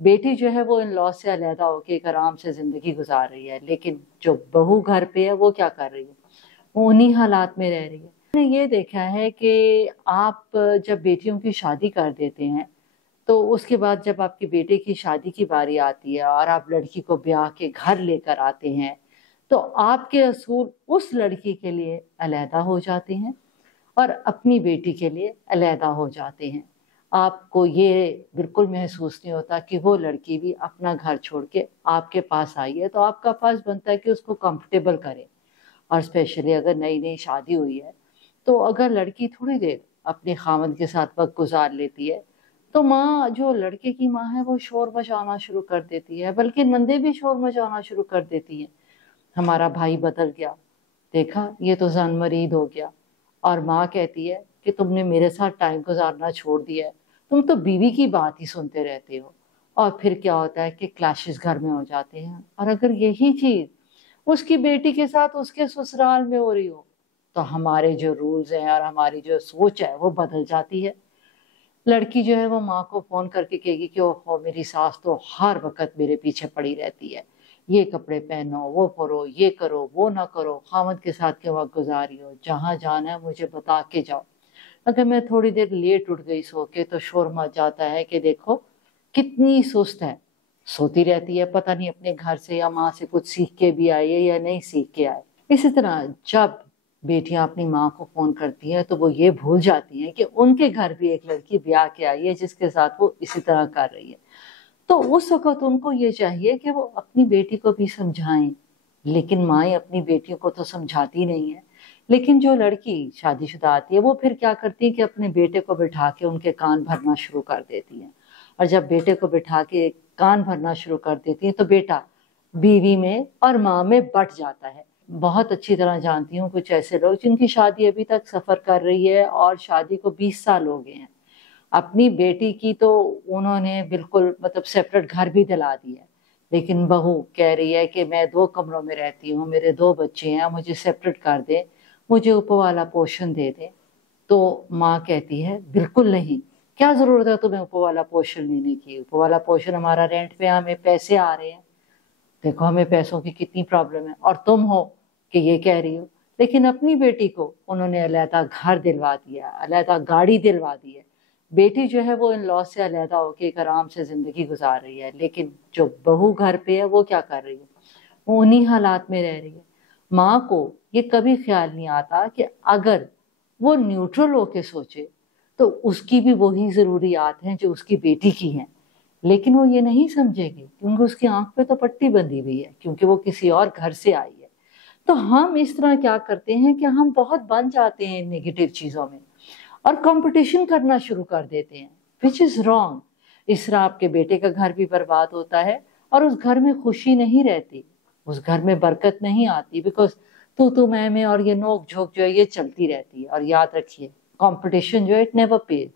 बेटी जो है वो इन लॉ से अलहदा होकर एक आराम से जिंदगी गुजार रही है, लेकिन जो बहू घर पे है वो क्या कर रही है, वो उन्हीं हालात में रह रही है। मैंने ये देखा है कि आप जब बेटियों की शादी कर देते हैं तो उसके बाद जब आपके बेटे की शादी की बारी आती है और आप लड़की को ब्याह के घर लेकर आते हैं तो आपके असूल उस लड़की के लिए अलहदा हो जाते हैं और अपनी बेटी के लिए अलहदा हो जाते हैं। आपको ये बिल्कुल महसूस नहीं होता कि वो लड़की भी अपना घर छोड़ के आपके पास आई है, तो आपका फर्ज बनता है कि उसको कंफर्टेबल करें। और स्पेशली अगर नई नई शादी हुई है तो अगर लड़की थोड़ी देर अपने खामद के साथ वक्त गुजार लेती है तो माँ, जो लड़के की माँ है, वो शोर मचाना शुरू कर देती है, बल्कि नंदे भी शोर मचाना शुरू कर देती हैं। हमारा भाई बदल गया, देखा ये तो जान मरीद हो गया। और माँ कहती है कि तुमने मेरे साथ टाइम गुजारना छोड़ दिया है, तुम तो बीवी की बात ही सुनते रहते हो। और फिर क्या होता है कि क्लैशेस घर में हो जाते हैं। और अगर यही चीज उसकी बेटी के साथ उसके ससुराल में हो रही हो तो हमारे जो रूल्स हैं और हमारी जो सोच है वो बदल जाती है। लड़की जो है वो माँ को फोन करके कहेगी कि ओहो, मेरी सास तो हर वक्त मेरे पीछे पड़ी रहती है, ये कपड़े पहनो, वो करो, ये करो, वो ना करो, खामद के साथ के वक्त गुजारी हो, जहाँ जाना है मुझे बता के जाओ। अगर मैं थोड़ी देर लेट उठ गई सो के तो शोर मच जाता है कि देखो कितनी सुस्त है, सोती रहती है, पता नहीं अपने घर से या माँ से कुछ सीख के भी आई है या नहीं सीख के आए। इसी तरह जब बेटियां अपनी माँ को फोन करती हैं तो वो ये भूल जाती हैं कि उनके घर भी एक लड़की ब्याह के आई है जिसके साथ वो इसी तरह कर रही है। तो उस वक्त उनको ये चाहिए कि वो अपनी बेटी को भी समझाएं, लेकिन माएँ अपनी बेटियों को तो समझाती नहीं है। लेकिन जो लड़की शादीशुदा आती है वो फिर क्या करती है कि अपने बेटे को बिठा के उनके कान भरना शुरू कर देती है। और जब बेटे को बिठा के कान भरना शुरू कर देती है तो बेटा बीवी में और माँ में बट जाता है। बहुत अच्छी तरह जानती हूँ कुछ ऐसे लोग जिनकी शादी अभी तक सफर कर रही है और शादी को 20 साल हो गए हैं। अपनी बेटी की तो उन्होंने बिल्कुल मतलब सेपरेट घर भी दिला दिया है, लेकिन बहू कह रही है कि मैं 2 कमरों में रहती हूँ, मेरे 2 बच्चे हैं, मुझे सेपरेट कर दे, मुझे ऊपर वाला पोर्शन दे दे। तो माँ कहती है बिल्कुल नहीं, क्या जरूरत है तुम्हें ऊपर वाला पोर्शन लेने की, ऊपर वाला पोर्शन हमारा रेंट पे, हमें पैसे आ रहे हैं, देखो हमें पैसों की कितनी प्रॉब्लम है, और तुम हो कि ये कह रही हो। लेकिन अपनी बेटी को उन्होंने अलहदा घर दिलवा दिया, अलहदा गाड़ी दिलवा दी है। बेटी जो है वो इन लॉ से अलहदा होकर एक आराम से जिंदगी गुजार रही है, लेकिन जो बहू घर पे है वो क्या कर रही है, वो उन्हीं हालात में रह रही है। माँ को ये कभी ख्याल नहीं आता कि अगर वो न्यूट्रल होके सोचे तो उसकी भी वही जरूरियात हैं जो उसकी बेटी की हैं, लेकिन वो ये नहीं समझेगी क्योंकि उसकी आंख पे तो पट्टी बंधी हुई है, क्योंकि वो किसी और घर से आई है। तो हम इस तरह क्या करते हैं कि हम बहुत बन जाते हैं नेगेटिव चीजों में और कंपटीशन करना शुरू कर देते हैं, विच इज रॉन्ग। इस तरह आपके बेटे का घर भी बर्बाद होता है और उस घर में खुशी नहीं रहती, उस घर में बरकत नहीं आती, बिकॉज तू मैं और ये नोक झोंक जो है ये चलती रहती है। और याद रखिए कंपटीशन जो है इट नेवर पेज,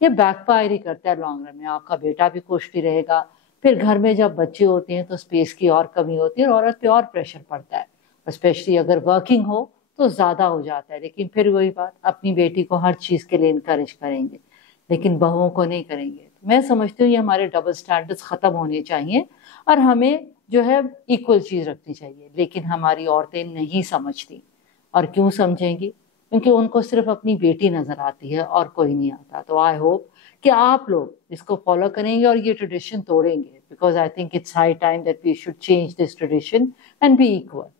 ये बैकफायर ही करता है लॉन्ग रन में। आपका बेटा भी खुश भी रहेगा, फिर घर में जब बच्चे होते हैं तो स्पेस की और कमी होती है और औरत पे और प्रेशर पड़ता है, स्पेशली अगर वर्किंग हो तो ज्यादा हो जाता है। लेकिन फिर वही बात, अपनी बेटी को हर चीज के लिए इनकरेज करेंगे लेकिन बहुओं को नहीं करेंगे। तो मैं समझती हूँ ये हमारे डबल स्टैंडर्ड्स खत्म होने चाहिए और हमें जो है इक्वल चीज रखनी चाहिए, लेकिन हमारी औरतें नहीं समझती। और क्यों समझेंगी, क्योंकि उनको सिर्फ अपनी बेटी नजर आती है और कोई नहीं आता। तो आई होप कि आप लोग इसको फॉलो करेंगे और ये ट्रेडिशन तोड़ेंगे, because I think it's high time that we should change this tradition and be equal.